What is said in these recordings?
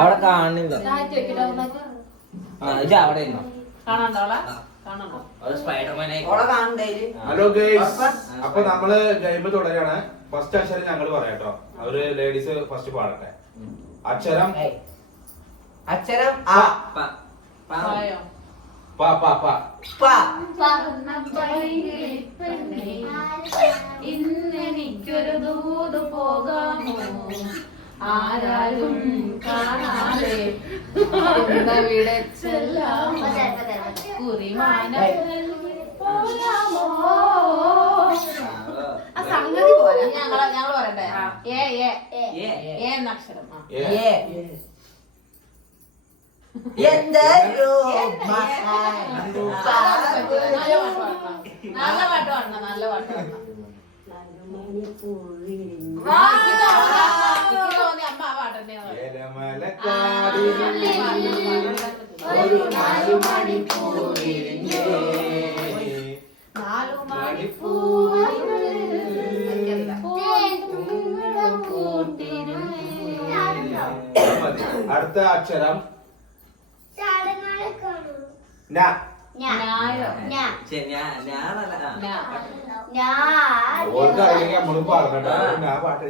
അവിടെ കാണുന്നില്ല. ഇത് അവിടെ ഹലോ ഗൈസ്, അപ്പൊ നമ്മള് ഗെയിം തുടരാണ്. ഫസ്റ്റ് അക്ഷരം ഞങ്ങൾ പറയാട്ടോ, അവര് ലേഡീസ് ഫസ്റ്റ് പാടട്ടെ. അക്ഷരം ആ. പ പ പ ഇന്നെനിക്കൊരു ദൂത് പോകാമോ, ആരാരും കാണാതെ ഇവിടെ ചെല്ലാമോ, കുറിമാനം പോരാമോ. ആ സംഗതി പോലെ ഞങ്ങൾ പറയട്ടെ. ഏ എന്നക്ഷരം. നല്ല പാട്ട് പാടണം, നല്ല പാട്ട് പാടണം. അമ്മ ആ പാട്ട് അടുത്ത അക്ഷരം ഓർക്കറിയില്ലെങ്കിൽ നമ്മളും പറഞ്ഞിട്ടോ. ഞാൻ പാട്ട്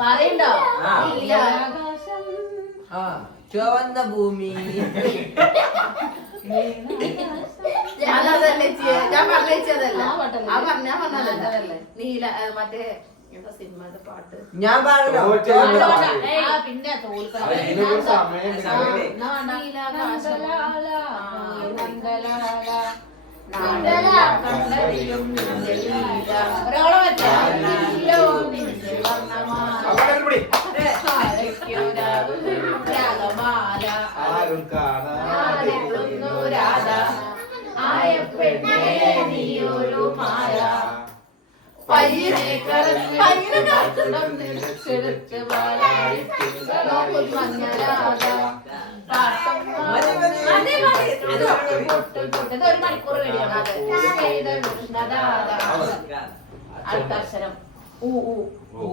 പറയണ്ടോ? ചുവന്ന ഭൂമി. ഞാൻ പറഞ്ഞതല്ല, ഞാൻ പറഞ്ഞതല്ലേ നീല മറ്റേ എന്താ സിനിമയുടെ പാട്ട്. ഞാൻ പറഞ്ഞു പിന്നെ ആരും കാണാതെ നീയൊരു മായ ഒരു മണിക്കൂർ വേണ്ടിയാണ്. അടുത്ത അക്ഷരം ഊ ഊ ഊ.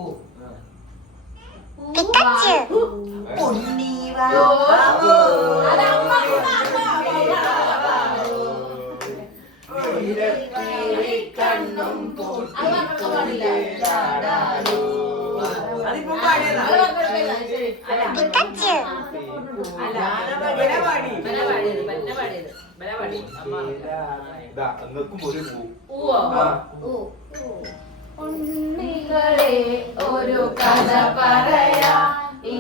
ഉണ്ണികളെ ഒരു കഥ പറയാ, ഈ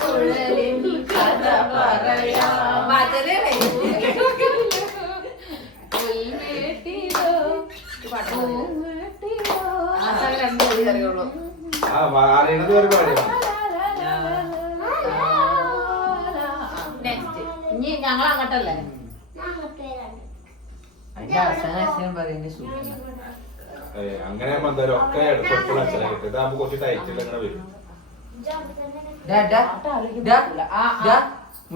കുഴലിൽ കഥ പറയാ. ഇനി ഞങ്ങൾ അങ്ങോട്ടല്ലേ അങ്ങനെ എന്തായാലും ഒക്കെ എടുക്കുമ്പോൾ അക്ഷരം കിട്ടും. ഇതാകുമ്പോ കുറച്ച് ടൈറ്റിൽ അങ്ങനെ വരും.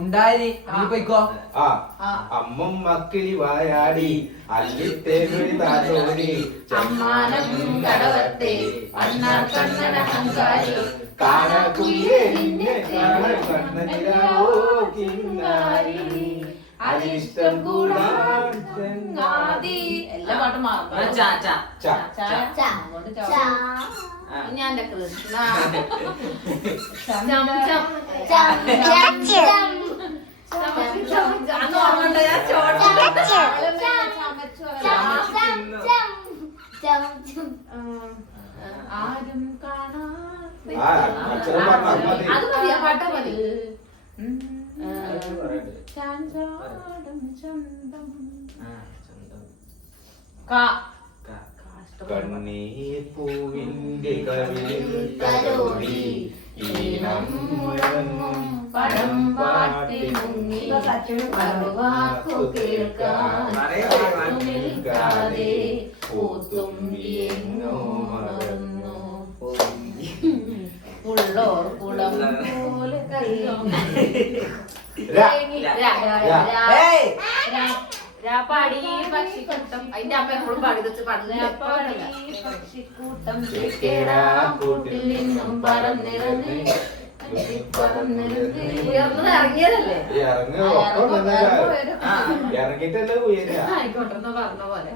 ഉണ്ടായി പോയിക്കോ. അമ്മം മക്കിളി വായാടി അല്ലിത്തേടി അമ്മാനം കടവത്തെ അണ്ണാക്കണ്ണനഹങ്കാരി അതിഷ്ടം കൂടാതി എല്ലാ പാട്ടും മാറും. ഞാൻ കൃഷ്ണ ആരും കാണാതെ അത് മതിയാ പാട്ടാ മതി. കണ്ണീർ പൂവിന്റെ കവിളിൽ ഈണം മുഴങ്ങും പടം പാട്ടി മുങ്ങി വാക്കു കേൾക്കാതെ പൂത്തുമ്പി എങ്ങോ മറന്നു. ഉള്ളോർ കുളം പോലെ കയ്യോ പാടി പക്ഷിക്കൂട്ടം അതിന്റെ അമ്മ എപ്പോഴും പാടി വെച്ച് പക്ഷിക്കൂട്ടം കൂട്ടിൽ നിന്നും പറന്നിറങ്ങി ഇറങ്ങിയതല്ലേ ഇറങ്ങിട്ടല്ലേ ഉയരുക. ആയിക്കോട്ടെന്ന് പറഞ്ഞ പോലെ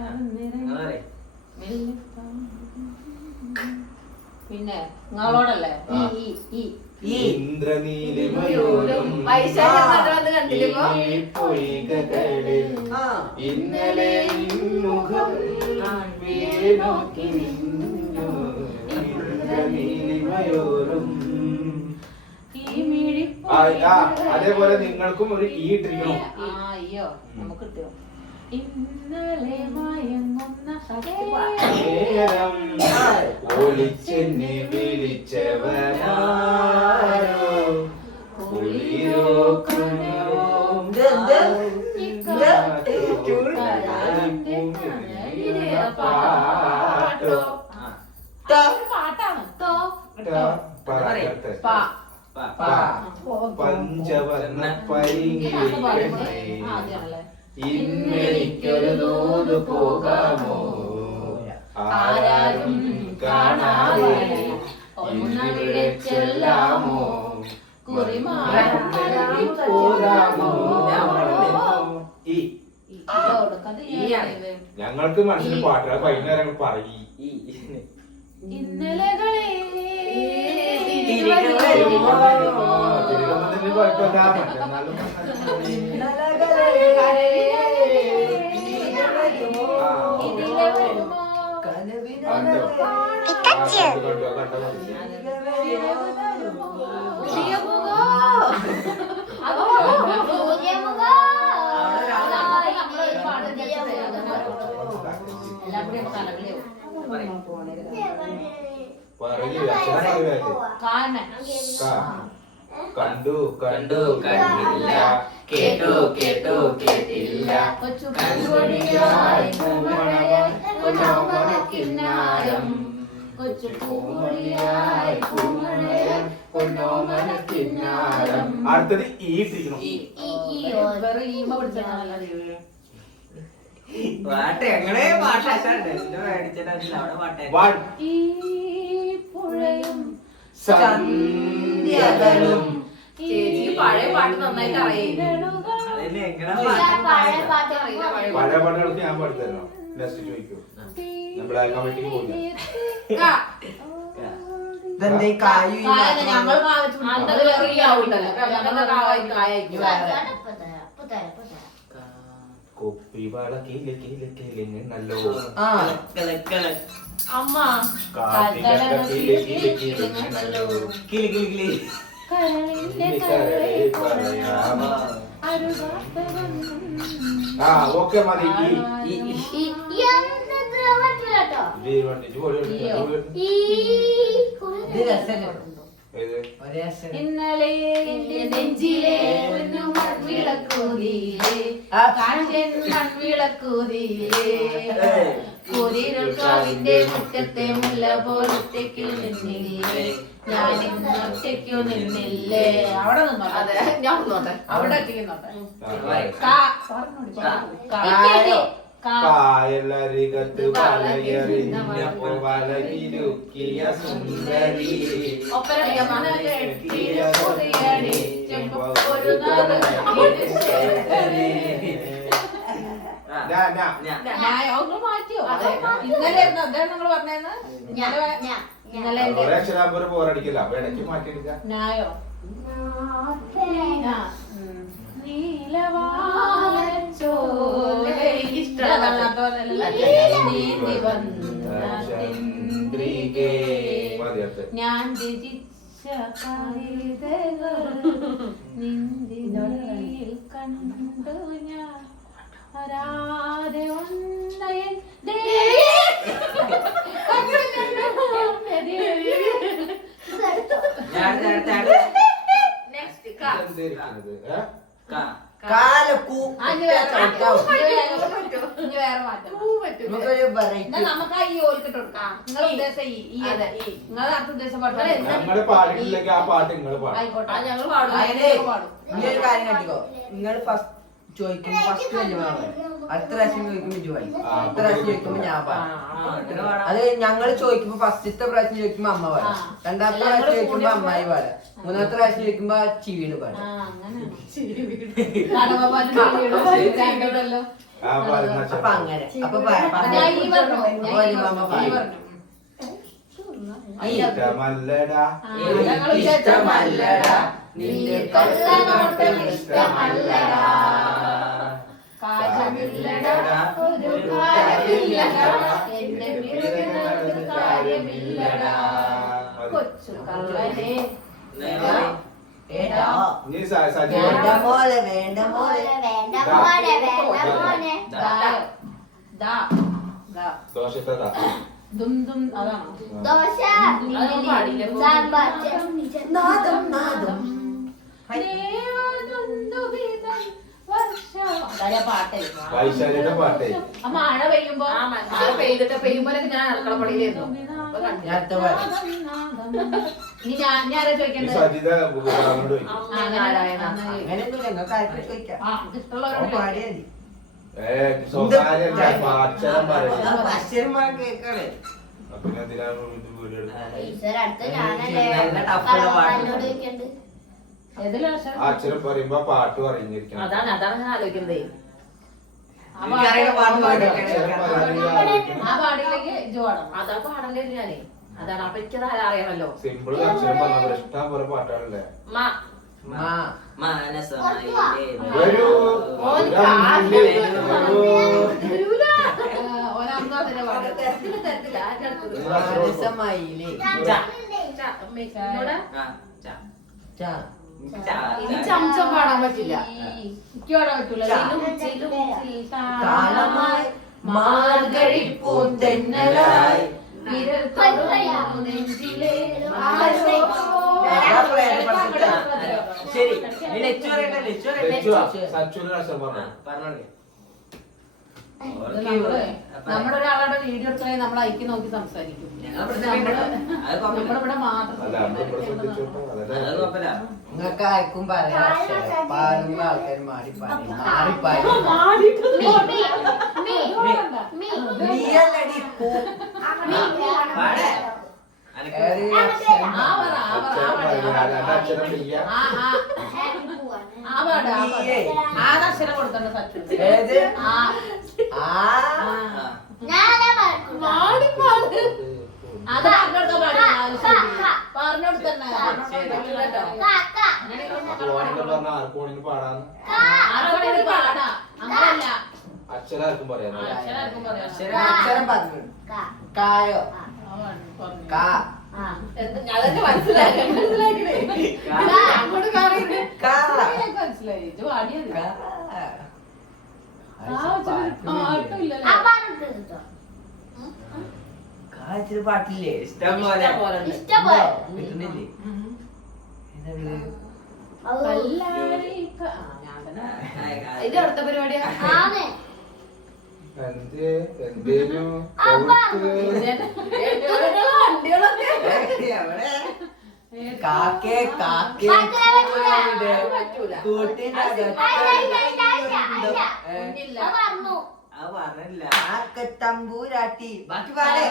പിന്നെ നിങ്ങളോടല്ലേ ഇന്ദ്രനീലിമയോടും പൊയ്കകളിൽ ഇന്നലെ മുഖം നോക്കി നിന്നു. ഇന്ദ്രനീലിമയോടും അതേപോലെ നിങ്ങൾക്കും ഒരു ഈ ഇട്ടിരിക്കണം. അയ്യോ നമുക്ക് കിട്ടിയോ ഇന്നലെ മയങ്ങുന്ന ഒളിച്ചെന്നെ വിളിച്ചവനാരോ കുളിരോ പഞ്ചവർണ്ണ പരിങ്ങിരിക്കണേ ഇന്നെനിക്കൊരു ദൂത് പോകാമോ ആരാരും കാണാതെ ഇന്നിവിടെ ചെല്ലാമോ പോരാമോ. ഞങ്ങൾക്ക് മനസ്സിൽ പാട്ടുകൾ വൈകുന്നേരം പറയും. ഇന്നലകളെ കണ്ടു കണ്ടു കണ്ടില്ല കേട്ടു കേട്ടു കേട്ടില്ല അടുത്തത് ഈ ഇട്ടിരിക്കണം. പാട്ട് എങ്ങനെ പാട്ട് സന്ധ്യകളും ചേച്ചി പഴയ പാട്ട് നന്നായിട്ട് അറിയില്ല. പഴയ പാട്ടുകൾക്ക് ഞാൻ പാടിത്തരണോ? നെക്സ്റ്റ് ചോദിക്കൂ. നമ്മളെ കമ്മിറ്റിക്ക് പോയില്ല. കൊപ്പി വളക്കിലോ അമ്മ ഓക്കെ മതി. ഇന്നലെ നെഞ്ചിലെ മൺവിളക്കൂതിയിലേ മൺവിളക്കൂതിയിലേ കുതിരക്കാവിന്റെ മുറ്റത്തെ മുല്ല പോലത്തേക്ക് നിന്നില്ലേ ഞാനിന്ന് ഒറ്റയ്ക്കു നിന്നില്ലേ. അവിടെ നിന്നോ അതെ ഞാൻ നിന്നോട്ടെ അവിടെ നിന്നോട്ടെ. കായലരികത്ത് വലയെറിഞ്ഞപ്പോ വലകിലുക്കിയ സുന്ദരി ഒന്ന് മാറ്റിയോ ഇന്നലെ നിങ്ങൾ പറഞ്ഞത് അക്ഷരാപുരം പോരടിക്കില്ല. അപ്പൊ ഇടയ്ക്ക് മാറ്റിയെടുക്കാം. ന്യായോ ഞാൻ രചിച്ച നിന്ദിൽ കണ്ടു ഞാൻ ആരാതെ ഒന്നയൻ നമുക്ക് ഈ ഓൽക്കിട്ട് കൊടുക്കാം. നിങ്ങളെ ഉദ്ദേശം നിങ്ങളെ അടുത്ത ഉദ്ദേശം ഞങ്ങള് പാടിയില്ലെങ്കിൽ ആ പാട്ട് നിങ്ങള് പാടും. ആയിക്കോട്ടെ, ഞങ്ങൾ പാടും. ഒരു കാര്യം കണ്ടിക്കോ, നിങ്ങൾ ഫസ്റ്റ് ചോദിക്കുമ്പോ ഫസ്റ്റ് വലിയ പാടും, അടുത്ത പ്രാവശ്യം ചോദിക്കുമ്പോ ഇജ് പാടും, അടുത്ത പ്രാവശ്യം ചോദിക്കുമ്പോ ഞാൻ പാടും. അത് ഞങ്ങള് ചോദിക്കുമ്പോ ഫസ്റ്റത്തെ പ്രാവശ്യം ചോദിക്കുമ്പോ അമ്മ പാടും, രണ്ടാമത്തെ പ്രാവശ്യം ചോദിക്കുമ്പോ അമ്മായി പാടും, മൂന്നാമത്തെ പ്രാവശ്യം ചോദിക്കുമ്പോ ചീവീട് പാടും. അപ്പൊ അങ്ങനെ അപ്പൊ ഇഷ്ടമല്ലടാ ഇഷ്ടമല്ലടാ നിന്റെ ഇഷ്ടമല്ലടാ കാര്യമില്ലടാ ഒരു കാര്യമില്ലടാ എന്റെ പിറകിനൊരു കാര്യമില്ലടാ കൊച്ചു കള്ളനെ വേണ്ട മോളെ വേണ്ട മോളെ ദോഷത്തെ ദും ദും അതാണോ ദോശ സാമ്പാർ നാദം നാദം വൈശാലിയുടെ പാട്ടേ മഴ പെയ്യുമ്പോ മഴ പെയ്യുമ്പോഴൊക്കെ ഞാൻ അടുക്കളപ്പടിയിലായിരുന്നു. ഞാനാ ചോദിക്കണ്ടേ? സജിത ബുധനാളോട് ചോദിക്കും. അങ്ങനെയൊന്നുമില്ല, നിങ്ങൾക്ക് ആർക്കും ചോദിക്കാം. ഇഷ്ടമുള്ളവരോട് പാടിയാ മതി. സ്വകാര്യമല്ല, അക്ഷരം പറയുന്നത്. അക്ഷരമാ കേൾക്കണേ. പിന്നെ എന്തിനാണ് ഇത് വീഡിയോ എടുക്കുന്നത്? അടുത്ത് ഞാനല്ലേ ചോദിക്കണ്ട്. ആ അക്ഷരം പറയുമ്പോ പാട്ട് പറഞ്ഞിരിക്കണം. അതാണ് ഞാൻ ആലോചിക്കുന്നതേ. എനിക്കറിയുന്ന പാട്ട് പാടിയൊക്കെ ആ പാടിയിലേക്ക് ഇജ്ജ് പാടണം. അതാ പാടല്ലേ ഞാനേ. അതാണ് അപ്പൊ എനിക്കത് അറിയണല്ലോ. സിമ്പിൾ അക്ഷരം പറഞ്ഞ ഇഷ്ടം പോലെ പാട്ടാണല്ലേ. വരൂ ഇനി ചമച്ചം പാടാൻ പറ്റില്ല. എനിക്ക് പാടാൻ പറ്റൂല. കാലമായി മാർഗഴി പൂത്തെന്നലായി ശരി. സച്ചുവിന് അക്ഷരം പറഞ്ഞു. നമ്മുടെ ഒരാളുടെ വീഡിയോ എടുക്കണേ നമ്മൾ അയക്കി നോക്കി സംസാരിക്കും. നമ്മളിവിടെ മാത്രം അല്ല നമ്മളിവിടെ ശ്രദ്ധിച്ചോട്ടോ. അതല്ല നിങ്ങൾക്ക് ആർക്കും പറയാം അക്ഷരം പാടുന്ന ആൾക്കാർ മാറിപ്പാടി മാറിപ്പാടി നീയല്ലടി അക്ഷരം ചെയ്യാ. ആദക്ഷരം കൊടുക്കണ്ട സച്ചു. ഏത് അത് പറഞ്ഞോടുക്കാൻ പാടില്ല. പറഞ്ഞോടുത്തന്നെ ആർക്കും പാടാന്ന് പാടാ. അങ്ങനല്ല, അക്ഷരം ആർക്കും പറയാം. അക്ഷരം പറയാം. അക്ഷരം പറഞ്ഞു കായോ കാ അതെന്നെ മനസ്സിലാക്കണേ. അങ്ങോട്ട് കാറിയിട്ട് മനസ്സിലായി. ഇത് പാടിയല്ല. കാച്ചിരി പാട്ടില്ലേ ഇഷ്ടം പോലെ കിട്ടുന്നില്ലേ ഇത് അടുത്ത പരിപാടിയാ. എന്തേനു കാക്കേ കാക്കേ തമ്പൂരാട്ടി ബാക്കി പാടേ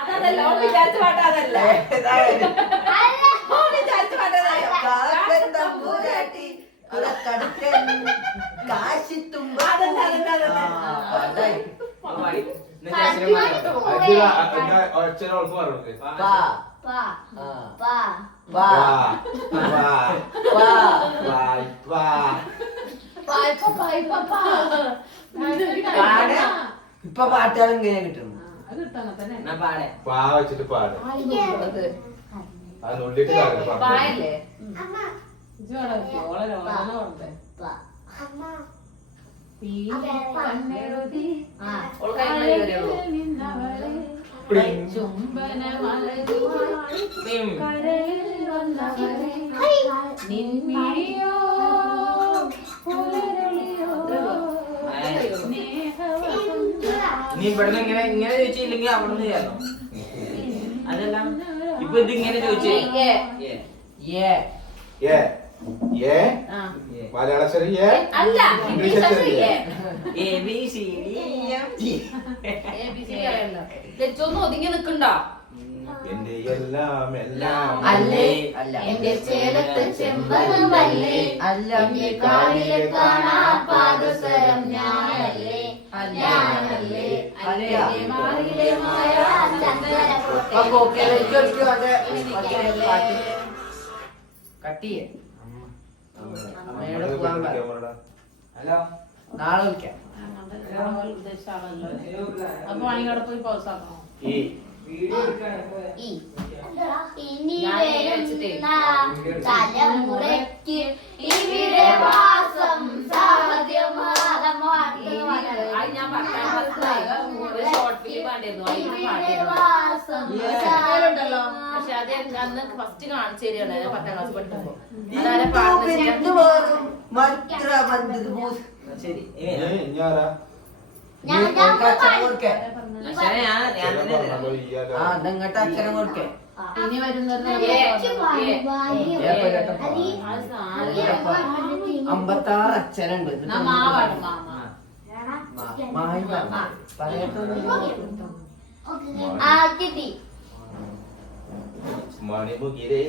അതല്ലോ വിചാരിച്ച പാട്ടതല്ല. തമ്പൂരാട്ടി കാശിത്തുമ്പ അക്ഷരം ഉറപ്പ് പറഞ്ഞു. ഇപ്പൊ പാട്ടുകൾ ഇങ്ങനെ കിട്ടും. പാ വെച്ചിട്ട് പാട്. അത് നുള്ളിട്ട് പായല്ലേ നിൻമിഴിയോ നീ ഇവിടുന്ന് ഇങ്ങനെ ചോദിച്ചില്ലെങ്കിൽ അവിടെ നിന്ന് ചേർന്നോ? അതല്ല ഇപ്പൊ ഇത് ഇങ്ങനെ ചോദിച്ചേ മലയാളക്ഷരം അല്ല ഇംഗ്ലീഷ് അക്ഷരം തെറ്റൊന്നും ഒതുങ്ങി നിക്കണ്ടോ? എന്റെ എല്ലാം എല്ലാം അല്ലേ അല്ല എന്റെ ചേലത്ത് ചെമ്പകമല്ലേ, അല്ല എന്റെ കാലിലെ കാണാ പാദസരം ഞാനല്ലേ, ഞാനല്ലേ, അല്ലേ മാറിലെ മായ കട്ടിയേ നമ്മള് പഠിക്കാൻ പോണടാ. ഹലോ നാളെ വിളിക്കാം. അപ്പൊ വാണികട പോയി പൗസാക്കണോ? ഈ ഇനി വരുന്ന തലമുറയ്ക്ക് ഇവിടെ വാസം സാധ്യമാണ്ടല്ലോ. പക്ഷെ അത് അന്ന് ഫസ്റ്റ് കാണിച്ചു തരികയാണ് ഞാൻ 10ാം ക്ലാസ് പഠിക്കുമ്പോ. അതാരെ ശരി ഞാറാ അതങ്ങട്ട് അക്ഷരം കൊടുക്കേ. ഇനി വരുന്നത് 56 അക്ഷരണ്ട്. മാവാണ് മാമ. മണിമുകിരേ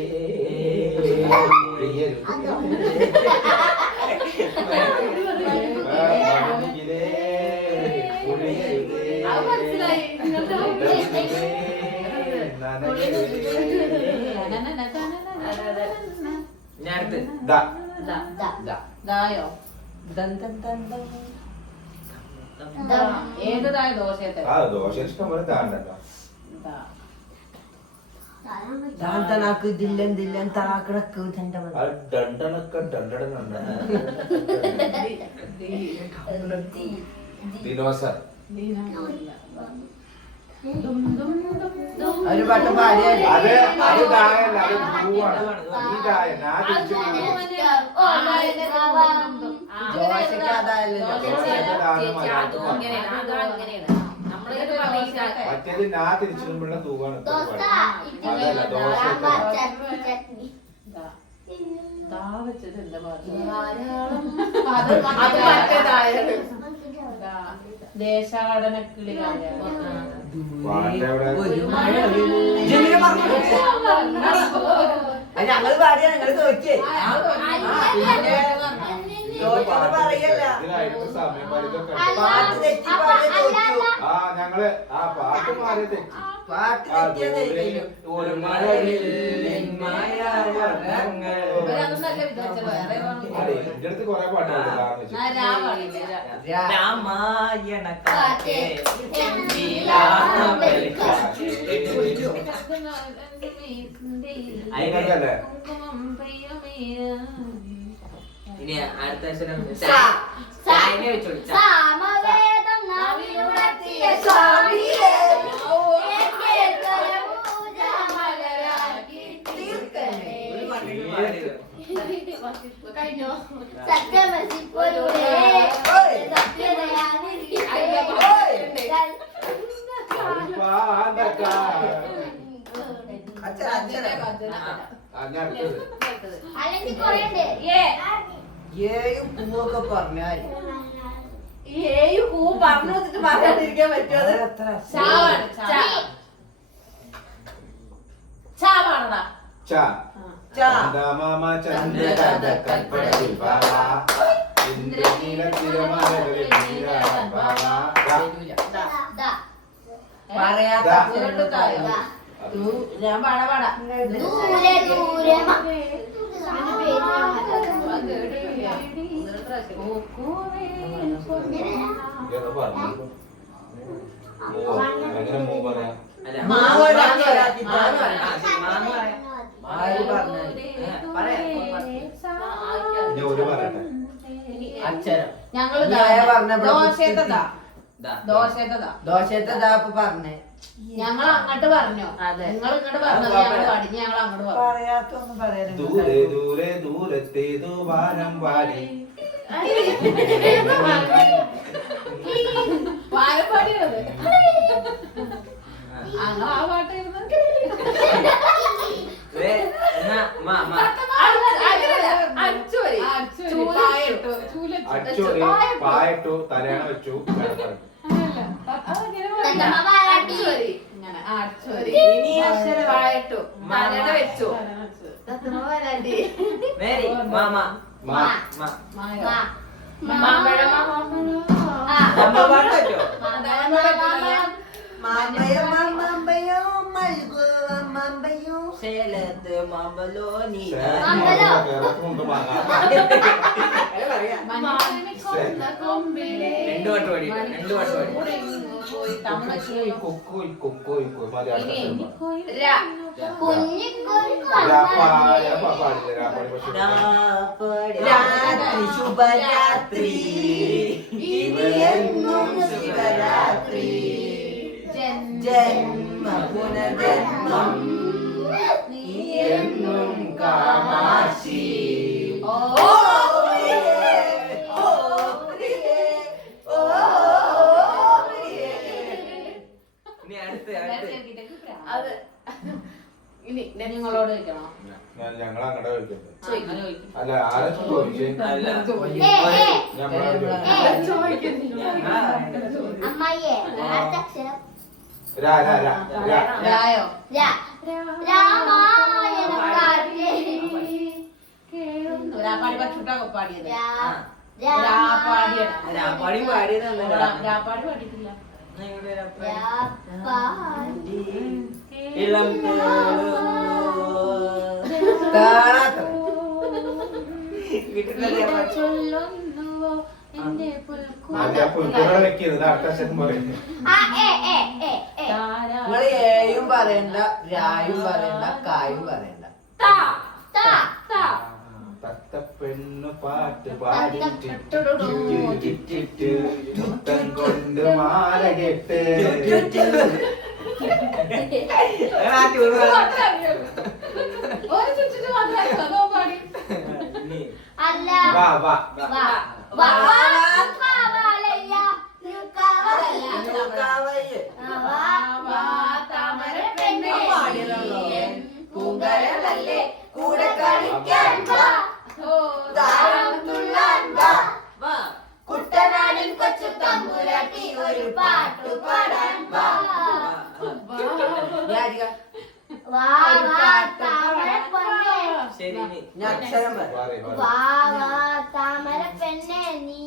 മണിമുകിരേ അത് മനസ്സിലായി. ഞാൻ അടുത്ത് ദായോ ഏതായ ദോശത്തെ ആ ദോശ ഇഷ്ടം പോലെ താണ്ടല്ലോ. ദാന്തനാക്ക് ദില്ലൻ ദില്ലൻ താക്കടക്ക് അത് ഡണ്ടനൊക്കെ ദിനോസർ ഒരു പാട്ട് പാടിയാലേ അത് അത് ഗായല്ല, അത് പൂവാണ്. ഈ ഗായ ഞാൻ തിരിച്ചു ദോശക്ക് അതായല്ലോ. മറ്റേത് ഞാൻ തിരിച്ചിടുമ്പോഴുള്ള തൂവാണ്. അതല്ല ദോശ ദേശാടന കിളി ഞങ്ങള് പാടിയാ ഞങ്ങള് തോറ്റേ. പറയല്ല സമയം പരിധൊക്കെ പാട്ട് തെറ്റി പാടിയ തോറ്റു. ആ ഞങ്ങള് ആ പാട്ട് മാറി തെറ്റി. പാട്ട് തെറ്റിയത് ഒരു മഴ എന്റെ അടുത്ത് കൊറേ പാട്ടുകളുണ്ട്. രാമായണ അതിനല്ലേ ഇനി അടുത്ത അക്ഷരം ചായനെ വെച്ചോളൂ. സാമവേദം നാവിലുണർത്തിയ സ്വാമിയേ കഴിഞ്ഞോ സത്യമസിപ്പൊരുളേ ഏയും പൂവൊക്കെ പറഞ്ഞാൽ ഏയു പൂ പറഞ്ഞു വെച്ചിട്ട് പറയാതിരിക്കാൻ പറ്റുമോ? ചാവാണടാ മാമ ചന്ദ്ര കൽപ്പടയിൽ ബാബാ ഇന്ദ്രനീല തിരമാലകളിൽ പറയാത്ത ഞാൻ പാടാ എങ്ങനെ മൂ പറയാ ഒരു പറയട്ടെ അക്ഷരം ഞങ്ങള് ദോശത്തെ പറഞ്ഞേ. ഞങ്ങൾ അങ്ങോട്ട് പറഞ്ഞു, നിങ്ങൾ ഇങ്ങോട്ട് പറഞ്ഞു, ഞങ്ങൾ പാടി, ഞങ്ങൾ അങ്ങോട്ട് പറഞ്ഞു. പറയാത്തൊന്നും പറയാൻ ദൂരെ ദൂരെ ദൂരത്തേതോ വാനം പാടി പാലപ്പാടിയത് അങ്ങനെ ആ പാട്ടായിരുന്നു. അടിച്ചോടി പായിട്ടു തലയണ വെച്ചു ശുഭരാത്രി ശിവരാത്രി ജന്മ പുനർജന്മം നീയെന്നും കാമാക്ഷി നിങ്ങളോട് ചോദിക്കണോ? ഞങ്ങൾ അങ്ങടെ ചോദിക്കണ്ടേ? അങ്ങനെ ചോദിക്കും. അല്ല ആരെ ചോദിച്ചേ? അമ്മായിയെ അടുത്ത അക്ഷരം രായോ? രാമായണക്കാരനെ കേളുന്നു. രാപ്പാടി പക്ഷിട്ടാ പാടിയത്. രാപാടി രാപ്പാടി പാടിയതല്ല രാപ്പാടി പാടിയിട്ടില്ല. ഇളം ചൊല്ലുന്നുവോ എന്റെ പുൽക്കൂടെ വെക്കുന്നത് അടുത്ത അക്ഷരം പറയുന്നു. നിങ്ങള് ഏയും പറയണ്ട രായും പറയണ്ട കായും പറയണ്ട. തത്തപ്പെണ്ണു പാട്ട് പാടി മുത്തം കൊണ്ട് മാല കെട്ട് അല്ല വാ വാ പൂങ്കരല്ലേ കൂടെ കളിക്കാൻ കുട്ടനാടിൻ കൊച്ചു തമ്പുരാട്ടി ഒരു പാട്ടു പാടാൻ വാ വാ വാ താമര പെണ്ണേ ശരി ഞാൻ അക്ഷരം പറ. വാ വാ താമര പെണ്ണേ നീ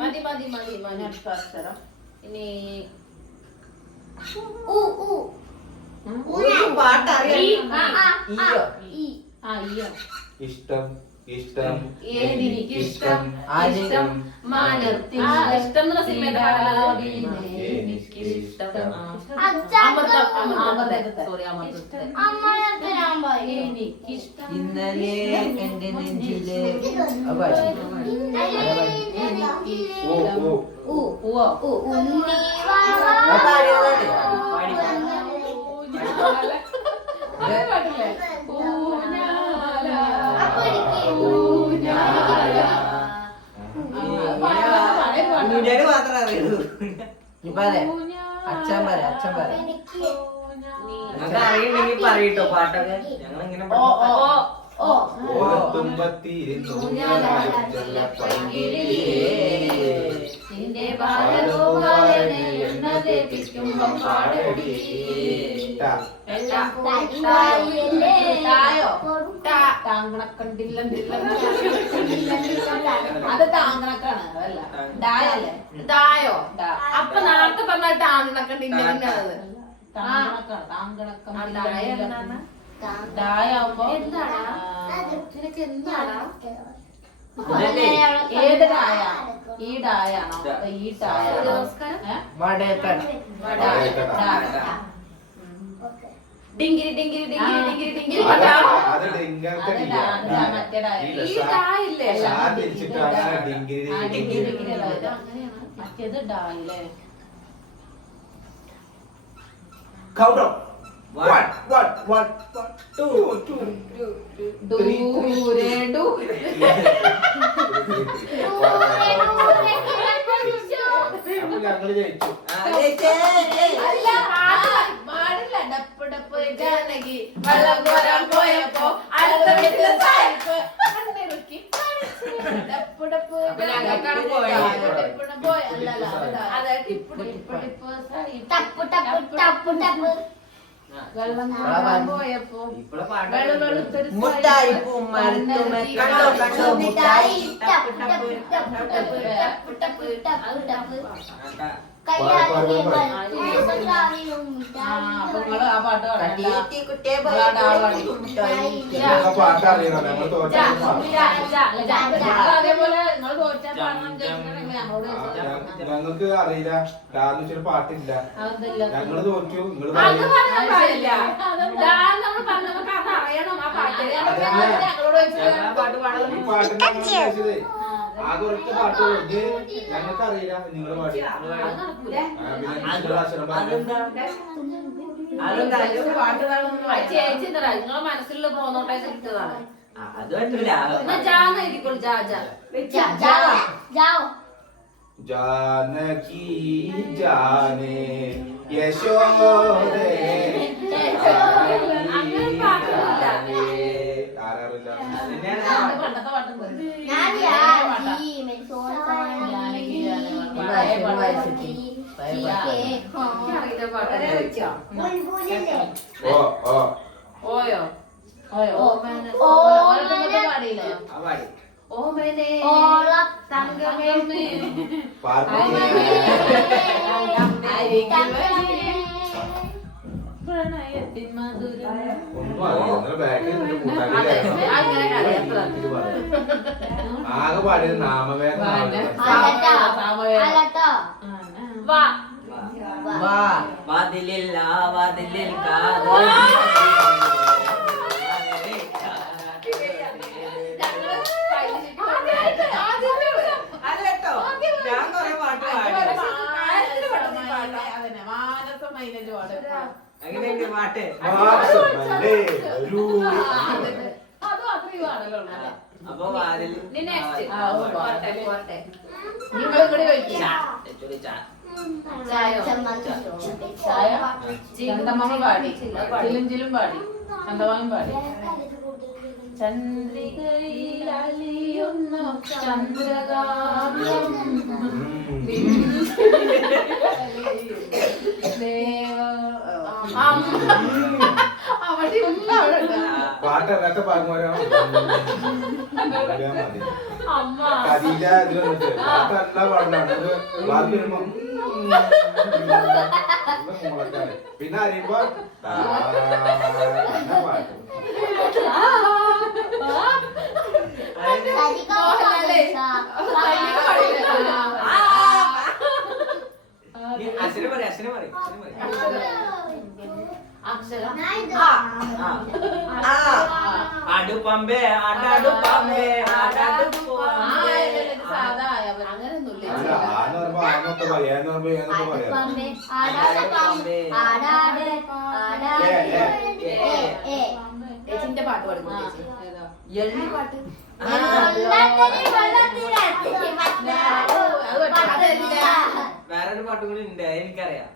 മതി മതി മതി മതി. അടുത്ത അക്ഷരം ഇനി ഊ ഊ പാട്ടറിയാം. ഈയോ? അയ്യോ ഇഷ്ടം ഇഷ്ടം എനിക്കിഷ്ടം ഇഷ്ടം മാനത്തിൽ ഇഷ്ടം എന്ന സിനിമയുടെ എനിക്കിഷ്ടം എനിക്കിഷ്ടം ഇന്നലെ എന്റെ നെഞ്ചിലെ ഊഞ്ഞാല് മാത്രമേ അറിയുള്ളൂ. ഇപ്പൊ അതെ അച്ഛൻ പറ അച്ഛൻ പറ. ഞങ്ങൾക്ക് അറിയണ്ടെങ്കിൽ പറയട്ടോ പാട്ടൊക്കെ. ഞങ്ങളിങ്ങനെ നിന്റെ ബാലഗോപാലനെ എണ്ണ തേപ്പിക്കുമ്പം പാടടി അത് താങ്കണക്കാണ് അതല്ല ഡായല്ലേ ദായോ ഡാ. അപ്പൊ നേരത്തെ പറഞ്ഞ ടാങ്കണക്കണ്ടിന്റെ ഡായാവുമ്പോ നിനക്ക് എന്താടാ ഏത് ഡായ ഈ ഡായാണോ ഈ ഡായ നമസ്കാരം വടേക്കട. ഡിങ്കിരി ഡിങ്കിരി ഡിങ്കിരി ഡിങ്കിരി ഡിങ്കിരി മറ്റേ ഡായ ഈ ഡായില്ലേ മറ്റേത് ഡായില്ലേ ദൂരെ ഞങ്ങള് ജയിച്ചു. അല്ല, പാടില്ല. ഡപ്പ് ഡപ്പ് ജാനകി വെള്ളം കോരാൻ പോയപ്പോ അടുത്ത വീട്ടിലെ സായിപ്പ് കണ്ണിറുക്കി കാണിച്ച്. ഡപ്പ് ഡപ്പ് ഞങ്ങൾക്കാണ് പോയ അല്ലല്ല അതെ ടിപ്പ് ടിപ്പ് ടിപ്പ് സായിപ്പ് ടപ്പ് ടപ്പ് ടപ്പ് ടപ്പ് വെള്ളം കോരാൻ പോയപ്പോ ഇപ്പളെ പാട്ട് വെളുത്തൊരു മുട്ടായി പൂമരത്തുമ്മേ കണ്ടോ കണ്ടോ മുട്ടായി ടപ്പ് ടപ്പ് ടപ്പ് ടപ്പ് ടപ്പ് ടപ്പ് ടപ്പ് ടപ്പ് കയ്യാറിയും കാവിയും അപ്പൊ നിങ്ങള് ആ പാട്ട് പാടണ്ട. തീറ്റി കുട്ടിയെ നിങ്ങളാണ് ആള് പാടി. നിങ്ങൾക്ക് പാട്ട് അറിയണം, ഞങ്ങൾ തോറ്റാൽ അതേപോലെ നിങ്ങൾ തോറ്റാൻ പാടണം ചോദിച്ചിട്ടുണ്ടെങ്കിൽ ഞങ്ങളോട് ചോദിച്ചാൽ ഞങ്ങൾക്ക് അറിയില്ല, കാരണം വെച്ചൊരു പാട്ടില്ല. അതല്ല ഞങ്ങള് തോറ്റു, നിങ്ങൾ അത് പറയാൻ പാടില്ല. നമ്മൾ പറഞ്ഞത് കാരണം അറിയണം ആ പാട്ട്. ഞങ്ങളോട് ചോദിച്ചാൽ ഞങ്ങളാ പാട്ട് പാടാൻ ഈ പാട്ടിന്റെ ഞങ്ങൾ ഉദ്ദേശിച്ചതേ ആകെ ഒരൊറ്റ പാട്ട് ഇത് ഞങ്ങൾക്ക് അറിയില്ല, നിങ്ങൾ പാടി. പിന്നെ നിങ്ങളുടെ അക്ഷരം പറഞ്ഞു. അതെന്താ പാട്ട് പാടുന്നു ചേച്ചി എന്താ നിങ്ങളെ മനസ്സിലുള്ള പോന്നോട്ടെ ഇട്ടതാണ്. അത് പറ്റൂല. എന്നാ ജാന്ന് എഴുതിക്കോളൂ. ജാ ജാ जाओ जानकी जाने यशोदे ആരാറില്ല. പണ്ടത്തെ പാട്ടുണ്ട്. नादिया जी मेरी सोन जानकी അറിയില്ല പാട്ട്. ഓ ഓ ഓയോ ഓമനെ പാടിയില്ലേ? ആ പാടി. ഓമനെ ओला തങ്കമേ പ്രണയത്തിൻ മധുരം. ഒന്നും അറിയില്ല. ബാക്കിൽ ആകെ പാടിയത് നാമവേദന. आलटा വാ വാ വാതിലിൽ ആ വാതിലിൽ കാതൽ അല്ലട്ടോ ഞാൻ കൊറേ പാട്ട് പാടി. അതന്നെ മാനസം മൈലഞ്ച് പാട്. അങ്ങനെയുണ്ട് പാട്ട്. മാസമല്ലേ ഒരു അതും അത്രയും പാടലുള്ളൂ അല്ലേ? അപ്പൊ വാതിൽ നീ നെക്സ്റ്റ് പോട്ടെ പോട്ടെ. നിങ്ങൾ ഇവിടെ ചോദിക്കുക. ചായോ ചായ ചന്ദമാമ പാടി, ചിലും ചിലും പാടി, ചന്ദമാമൻ പാടി. ചന്ദ്രികയിൽ അലിയുന്ന ചന്ദ്രകാന്തം അവിടെ പാട്ട് അല്ലാത്ത പാടുമാരോ മതി. അമ്മ കഥയില്ല ഇതിലൊന്നും പാട്ടല്ല പാടലാണ്. ഇത് ബാക്കി വരുമ്പോ മുളക്കാണ്. പിന്നെ അറിയുമ്പോ പാട്ട് അച്ഛനെ പറയും അച്ഛനെ പറയും അക്ഷരം അടുപ്പമ്പേ അടടുപ്പമ്പേ അടടുപ്പമ്പേ. സാധാ അങ്ങനെയൊന്നുമില്ല. അല്ല ആന്ന് പറയുമ്പോ ആന്നൊക്കെ പറയാ, ഏന്ന് പറയുമ്പോ ഏന്നൊക്കെ പറയാം. ചേച്ചിന്റെ പാട്ട് പാടുന്നു ചേച്ചി. എള്ളി പാട്ട് വേറൊരു പാട്ടും കൂടി ഉണ്ട്, എനിക്കറിയാം.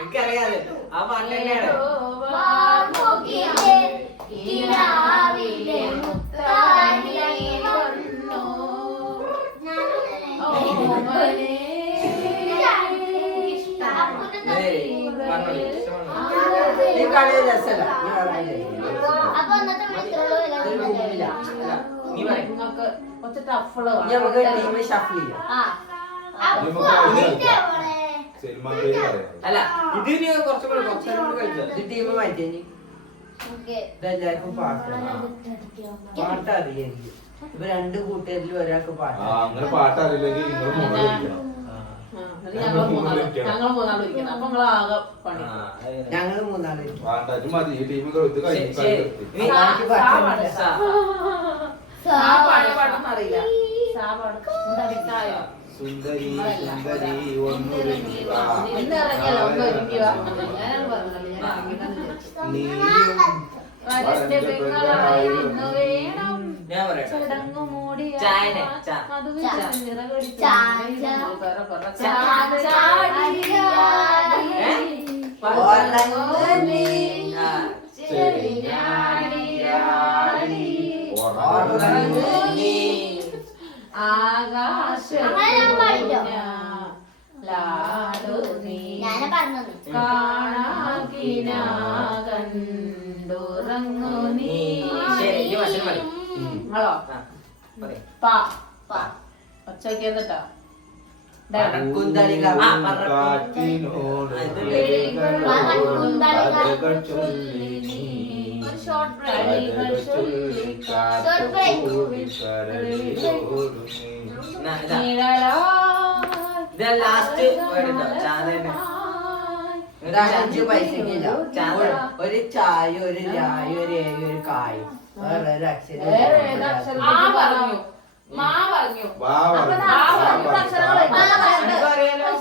എനിക്കറിയാതെ ആ പാട്ട് തന്നെയാണ്. ഈ കളി രസമല്ല. അപ്പൊ അന്നത്തെ നീ പറയും. നിങ്ങൾക്ക് കുറച്ച് ടഫുള്ള നമുക്ക് ടീം ഷഫിൾ ചെയ്യാം. സിനിമ പേര് പറയാം. അല്ല ഇത് ഇനി കുറച്ചും കൂടി കളിച്ചോ. ഇത് ടീം മാറ്റി ഇതെല്ലാവർക്കും പാട്ടാണ്. പാട്ട് അറിയാം. ഇപ്പൊ രണ്ട് കൂട്ടുകാരിലും ഒരാൾക്ക് പാട്ട്. അങ്ങനെ പാട്ട് അറിയില്ലെങ്കിൽ നിങ്ങൾ മുകളിൽ ഇരിക്കണം. ഞങ്ങൾ മൂന്നാളും ഇരിക്കണം. അപ്പൊ നിങ്ങൾ ആകെ പണി. ഞങ്ങള് മൂന്നാള് വേണ്ട ഇത് മതി. ഈ ടീം ഇത് കഴിഞ്ഞു. പഴയ പാട്ടൊന്നും അറിയില്ല. സായോ സുന്ദരി സുന്ദരി ഒന്നൊരുങ്ങുക. ഇന്ന് ഇറങ്ങിയല്ലോ ഒന്ന് ഒരുങ്ങിയ ഞാനാണ് പറഞ്ഞത്. ഞാൻ ഇറങ്ങിയതാണ്. നീയും വേണം ഞാൻ പറയട്ടെ. ചടങ്ങു മൂടിയ ചായനെ, ചാ. ഞാനെ പറഞ്ഞത് കണ്ടുറങ്ങു നീ. ശരി, ഈ വശം പറയും. നിങ്ങളോ ഒച്ചൊക്കെ എന്നിട്ടാ ലാസ്റ്റ് ചാതേനെ 5 പൈസക്കില്ല. ഒരു ചായ, ഒരു രായ, ഒരു ഏഴ്, ഒരു കായ്, വേറെ ഒരു അക്ഷരം.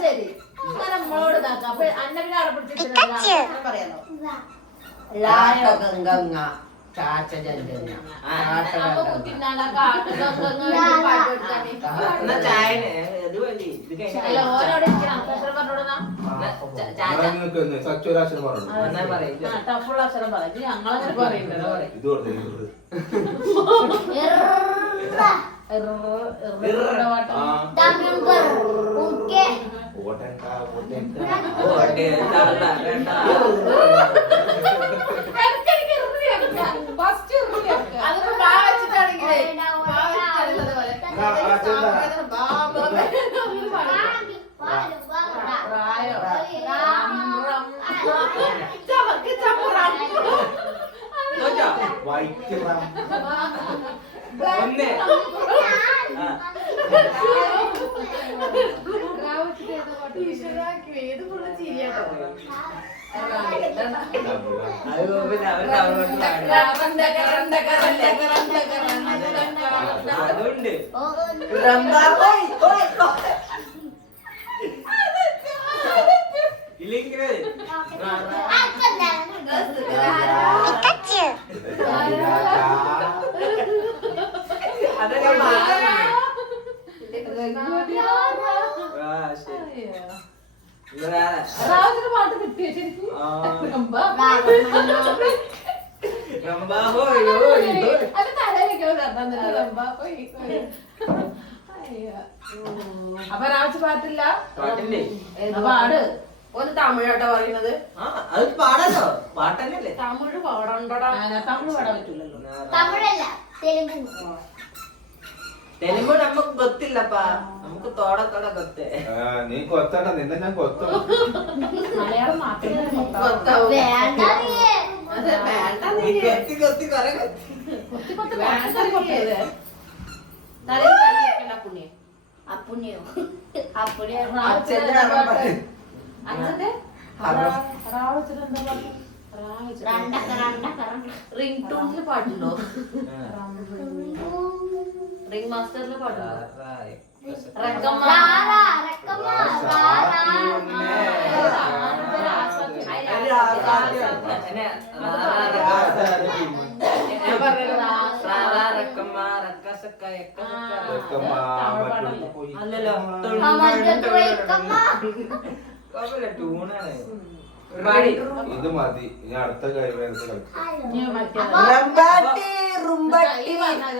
ശരി നമ്മളോട് ഇതാക്കാം. അപ്പൊ അന്നവിടെ അടപ്പിടിച്ചിട്ട് പറയാലോ. ഗംഗ ചാച്ച ജന്ജന അപ്പൊ കുത്തിനാളെ കാട്ട് പാട്ട് എന്നാ ചായനെ ഇത് മതി. ഇത് അല്ല ഓരോടെ അക്ഷരം പറഞ്ഞോടുന്ന സച്ചൊരാശനം പറഞ്ഞു എന്നാ പറയും. ടഫുള്ള അക്ഷരം പറയും. ഞങ്ങളങ്ങനെ പറയുന്നുണ്ടോ ഇത് കൊടുത്തു വൈറ്റ് ഒന്ന് അത് പിന്നെ അവർ അതുണ്ട്. ഇല്ലെങ്കിൽ അതൊക്കെ പാട്ട് കിട്ടിയ ശരിക്കും അത് അപ്പൊ രാവിലെ പാട്ടില്ല പാട്. ഒരു തമിഴോട്ടാ പറയുന്നത്. അത് പാടാലോ, പാട്ടല്ലേ. തമിഴ് പാടണ്ടടാ. തമിഴ് പാടാൻ പറ്റൂലല്ലോ. തമിഴല്ല തെലുങ്ക്. തെലുങ്ക് നമുക്ക് ഗൊത്തില്ലപ്പാ, നമുക്ക് തോട ഗൊത്തേ. നീ കൊത്തണ്ട, നിന്നെ ഞാൻ കൊത്തും. മലയാളം മാത്രമേ വേണ്ട ഗൊത്തി ഗൊത്തി കൊറേ ഗൊത്തി. അപ്പുണ്യോ റിംഗ് ടൂണില് പാട്ടുണ്ടോ? റിംഗ് മാസ്റ്ററില് പാട്ടുണ്ടോ? അല്ലല്ലോ, ടൂണാണ്. ഇത് മതി, ഇനി അടുത്ത കൈവേദന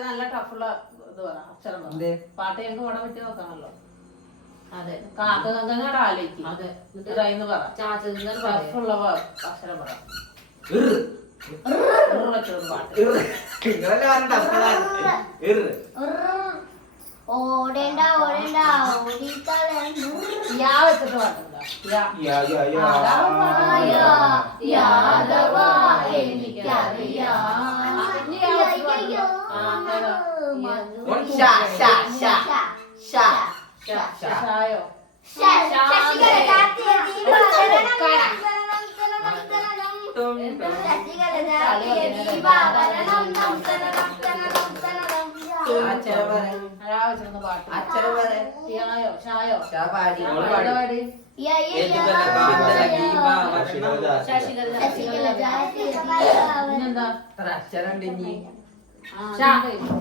നല്ല ടഫുള്ള ഇത് പറ, അക്ഷരം പറ. പാട്ട് ഞങ്ങൾക്ക് പാടാൻ പറ്റി നോക്കാണല്ലോ. അതെ, കാക്ക കങ്കങ്ങടെ ആലോചിക്കും. അതെ, ഇതായിന്ന് പറ. ടഫുള്ള അക്ഷരം പറ. പാട്ട് ഓടേണ്ട ഓടേണ്ട ഓടിക്കളഞ്ഞു യാ വെച്ചിട്ട് പാട്ടുണ്ടോ? യാദവ എനിക്കറിയാം ഷായോ അക്ഷരം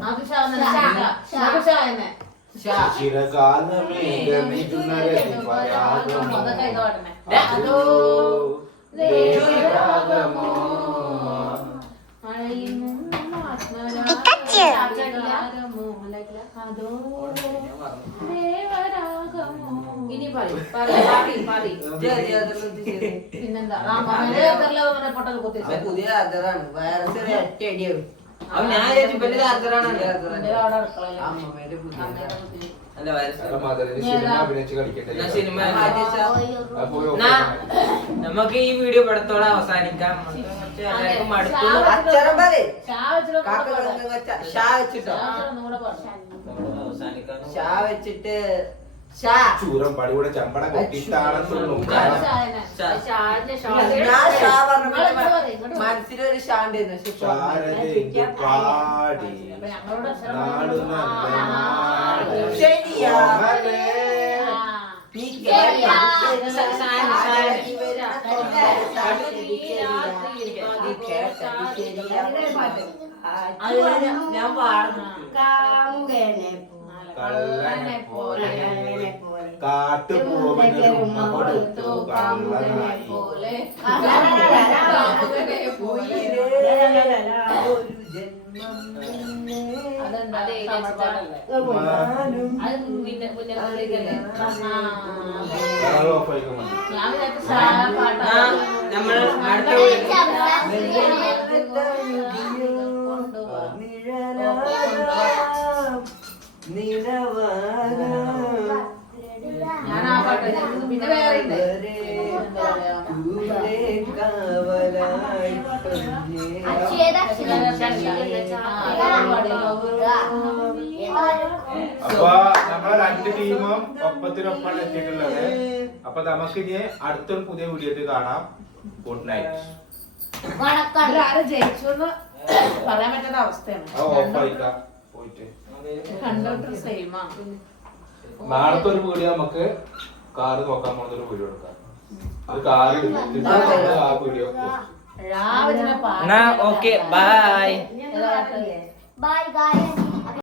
അത് ഷാ തന്നെ. ചിരകാലമേഘമിടുന്ന രതിപരാഗമോ. അതൊക്കെ ഇത് പാടണേ. അതോ ദേവരാഗമോ. ഇനി പറ പിന്നെന്താ രാമനെ പൊട്ടൽ കുത്തി പുതിയ ചാർജറാണ്. വേറെ ചെറിയ ഒറ്റ അടിയാവും. അപ്പൊ ഞാൻ വിചാരിച്ചു ഇപ്പൊ ചാർജറാണ്. അവിടെ അടുക്കളയില് അമ്മമ്മേന്റെ പുതിയ അല്ല വയറസ് അല്ല മദറിന് സിനിമ അഭിനയിച്ച് കളിക്കണ്ടേ. എന്നാ സിനിമ അത് പോയി എന്നാ നോക്കണം. നമുക്ക് ഈ വീഡിയോ പടത്തോടെ അവസാനിക്കാം. കുറച്ച് എല്ലാവർക്കും മടുത്തു. അച്ഛനും പറയേ ഷാ വെച്ചിട്ട് ഷാ വെച്ചിട്ടോ ഒന്നുകൂടെ പാടാം. നമുക്ക് അവസാനിക്കാം. ഷാ വെച്ചിട്ട് ഷാ ചൂരം പടികൂടെ ചമ്പട കൊട്ടിത്താണെന്നുള്ളൂ. ഞാൻ ഷാ പറഞ്ഞപ്പോ മനസ്സിലൊരു ഷാ ഉണ്ടായിരുന്നു. പക്ഷെ ശാരദയ്ക്ക് പാടി ഞങ്ങളോട് നാടു നല്ല നാട്. ശരിയാ. മോഹനേ. നീ ഞാൻ പാടുന്നു. കാമുകനെ കള്ളനെ പോലെ പോലെ കാട്ടുപൂവിന് ഉമ്മ കൊടുത്തു കള്ളനായി. പോലെ ഒരു ജന്മം അതെന്താ തമിഴ് പാട്ടല്ലേ? അത് മുന്നേ കളർ ഓഫ് ആയിക്കോട്ടെ. ഞാൻ വിചാരിച്ചു ഷാ പാട്ടാ. നമ്മൾ അടുത്ത ഞാൻ ആ പാട്ട് പിന്നെ വേറെ ഉണ്ട്. അപ്പൊ നമ്മളെ രണ്ട് ടീമും ഒപ്പത്തിനൊപ്പാണ് എത്തിയിട്ടുള്ളത്. അപ്പൊ നമുക്ക് ഇനി അടുത്തൊരു പുതിയ വീഡിയോയിൽ കാണാം. Good night. ആരും ജയിച്ചു എന്ന് പറയാൻ പറ്റാത്ത അവസ്ഥയാണ്. ഓഫ് ആയിക്കാം പോയിട്ട്. രണ്ടോട്ടും സെയിം ആണ്. നാളത്തെ ഒരു വീഡിയോ നമുക്ക് കാറ് നോക്കാൻ പോകുന്ന ഒരു വീഡിയോ എടുക്കാം. അത് കാറ് എടുത്തിട്ട് ആ വീഡിയോ രാവിലെ എന്നാ ഓക്കെ ബൈ. പാട്ട് Bye guys.